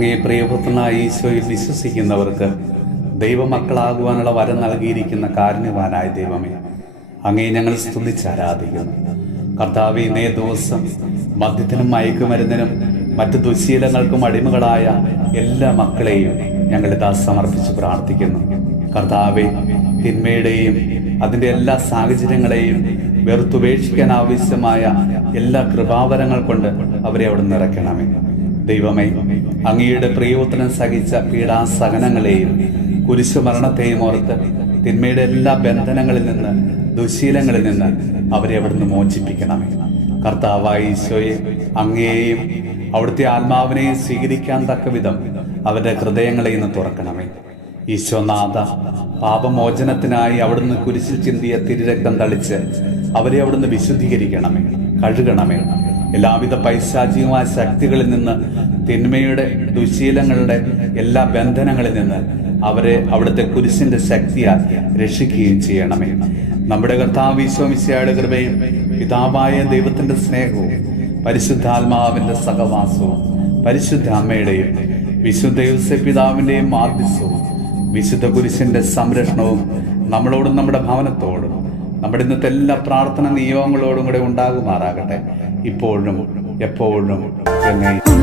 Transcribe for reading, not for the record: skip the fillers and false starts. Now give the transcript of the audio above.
അങ്ങേ പ്രിയപുത്രനായ ഈശോയിൽ വിശ്വസിക്കുന്നവർക്ക് ദൈവമക്കളാകുവാനുള്ള വരം നൽകിയിരിക്കുന്ന കാരുണ്യവാനായ ദൈവമേ, അങ്ങേ ഞങ്ങൾ സ്തുതിച്ചാരാധിക്കുന്നു. കർത്താവേ, ഇന്നേ ദിവസം മദ്യത്തിനും മയക്കുമരുന്നിനും മറ്റു ദുശ്ശീലങ്ങൾക്കും അടിമകളായ എല്ലാ മക്കളെയും ഞങ്ങളിതാ സമർപ്പിച്ച് പ്രാർത്ഥിക്കുന്നു. കർത്താവേ, തിന്മയുടെയും അതിൻ്റെ എല്ലാ സാഹചര്യങ്ങളെയും വെറുത്തുപേക്ഷിക്കാൻ ആവശ്യമായ എല്ലാ കൃപാവരങ്ങൾ കൊണ്ട് അവരെ അവിടെ നിറയ്ക്കണമേ. ദൈവമേ, അങ്ങയുടെ പ്രിയപുത്രൻ സഹിച്ച പീഡാസഹനങ്ങളെയും കുരിശുമരണത്തെയും ഓർത്ത് തിന്മയുടെ എല്ലാ ബന്ധനങ്ങളിൽ നിന്ന്, ദുശീലങ്ങളിൽ നിന്ന് അവരെ അവിടുന്ന് മോചിപ്പിക്കണമേ. കർത്താവായ ഈശോയെ, അങ്ങയെയും അവിടുത്തെ ആത്മാവിനെയും സ്വീകരിക്കാൻ തക്ക വിധം അവരുടെ ഹൃദയങ്ങളെ ഇന്ന് തുറക്കണമേ. ഈശോനാഥ, പാപമോചനത്തിനായി അവിടുന്ന് കുരിശിൽ ചിന്തിയ തിരുരക്തം തളിച്ച് അവരെ അവിടുന്ന് വിശുദ്ധീകരിക്കണമേ, കഴുകണമേ. എല്ലാവിധ പൈശാചികമായ ശക്തികളിൽ നിന്ന്, തിന്മയുടെ ദുശീലങ്ങളുടെ എല്ലാ ബന്ധനങ്ങളിൽ നിന്ന് അവരെ അവിടുത്തെ കുരിശിന്റെ ശക്തിയാൽ രക്ഷിക്കുകയും ചെയ്യണമേ. നമ്മുടെ കർത്താവ് ഈശോ മിശിഹായുടെ കൃപയും പിതാവായ ദൈവത്തിന്റെ സ്നേഹവും പരിശുദ്ധാത്മാവിന്റെ സഹവാസവും പരിശുദ്ധ അമ്മയുടെയും വിശുദ്ധ യോസേപ്പ് പിതാവിന്റെയും മാധ്യസ്ഥവും വിശുദ്ധ കുരിശിന്റെ സംരക്ഷണവും നമ്മളോടും നമ്മുടെ ഭവനത്തോടും നമ്മുടെ ഇന്നത്തെ എല്ലാ പ്രാർത്ഥന നിയോഗങ്ങളോടും കൂടെ ഉണ്ടാകുമാറാകട്ടെ, ഇപ്പോഴും എപ്പോഴും എന്നേക്കും.